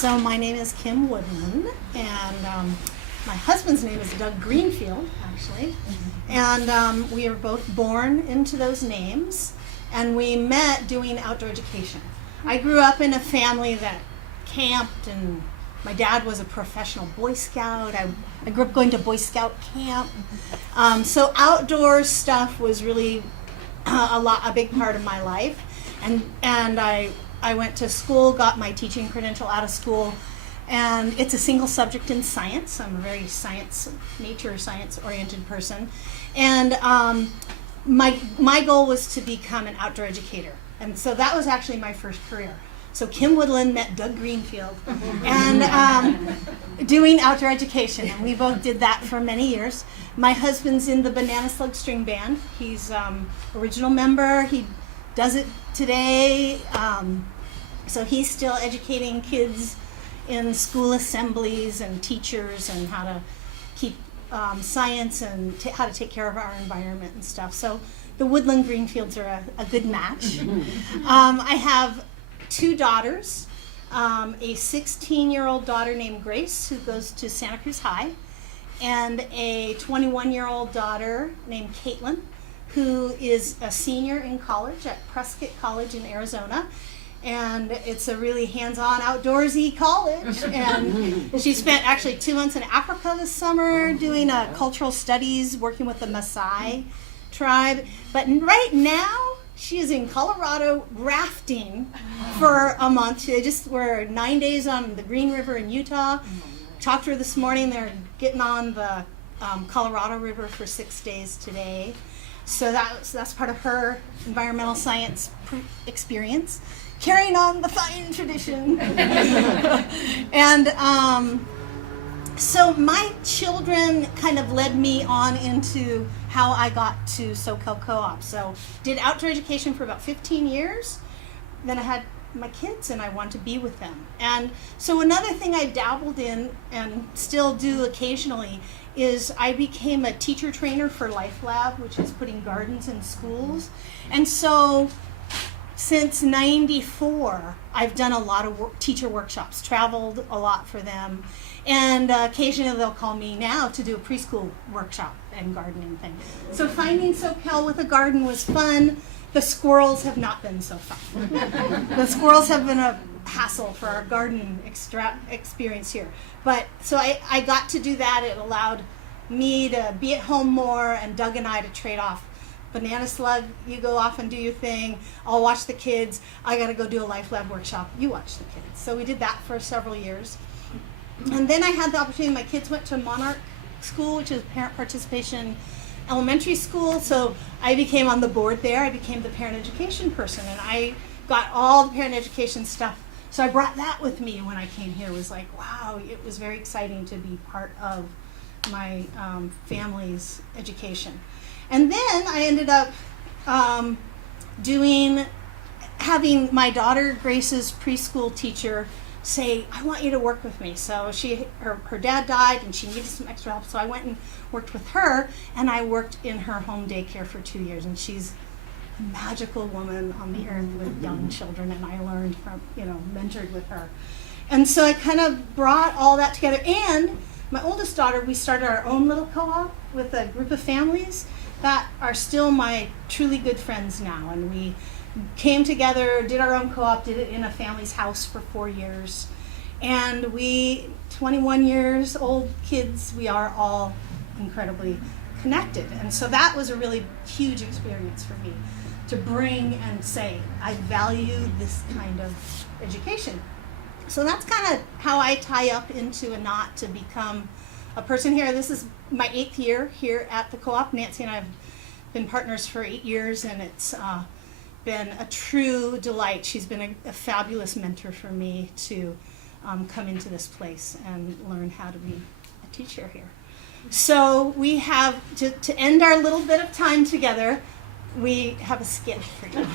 So my name is Kim Woodland, and my husband's name is Doug Greenfield, actually. And we are both born into those names, and we met doing outdoor education. I grew up in a family that camped, and my dad was a professional Boy Scout. I grew up going to Boy Scout camp. So outdoor stuff was really a big part of my life. And I went to school, got my teaching credential out of school, and it's a single subject in science. I'm a very nature science-oriented person. And my goal was to become an outdoor educator. And so that was actually my first career. So Kim Woodland met Doug Greenfield and doing outdoor education. And we both did that for many years. My husband's in the Banana Slug String Band. He's original member. He does it today. So he's still educating kids in school assemblies and teachers and how to keep science and how to take care of our environment and stuff. So the Woodland Greenfields are a good match. I have two daughters, a 16-year-old daughter named Grace who goes to Santa Cruz High, and a 21-year-old daughter named Caitlin who is a senior in college at Prescott College in Arizona. And it's a really hands-on, outdoorsy college. And she spent actually 2 months in Africa this summer doing cultural studies, working with the Maasai tribe. But right now, she is in Colorado rafting for a month. They just were 9 days on the Green River in Utah. Talked to her this morning. They're getting on the Colorado River for 6 days today. So that's part of her environmental science experience, carrying on the fine tradition. And so my children kind of led me on into how I got to SoCal Co-op. So did outdoor education for about 15 years. Then I had my kids and I wanted to be with them. And so another thing I dabbled in and still do occasionally is I became a teacher trainer for Life Lab, which is putting gardens in schools. And so since '94, I've done a lot of teacher workshops, traveled a lot for them, and occasionally they'll call me now to do a preschool workshop and gardening thing. So finding SoCal with a garden was fun. The squirrels have not been so fun. The squirrels have been a hassle for our garden experience here. But so I got to do that. It allowed me to be at home more, and Doug and I to trade off. Banana Slug, you go off and do your thing. I'll watch the kids. I got to go do a Life Lab workshop. You watch the kids. So we did that for several years. And then I had the opportunity, my kids went to Monarch School, which is parent participation elementary school. So I became on the board there. I became the parent education person, and I got all the parent education stuff. So I brought that with me when I came here. It was like, wow, it was very exciting to be part of my family's education. And then I ended up having my daughter Grace's preschool teacher say, I want you to work with me. So her dad died and she needed some extra help. So I went and worked with her, and I worked in her home daycare for 2 years. And she's a magical woman on the earth with young children, and I learned from, mentored with her. And so I kind of brought all that together. And my oldest daughter, we started our own little co-op with a group of families that are still my truly good friends now. And we came together, did our own co-op, did it in a family's house for 4 years. And 21 years old kids, we are all incredibly connected. And so that was a really huge experience for me to bring and say, I value this kind of education. So that's kind of how I tie up into a knot to become a person here. This is my 8th year here at the co-op. Nancy and I have been partners for 8 years, and it's been a true delight. She's been a fabulous mentor for me to come into this place and learn how to be a teacher here. So we have, to end our little bit of time together, we have a skit for you.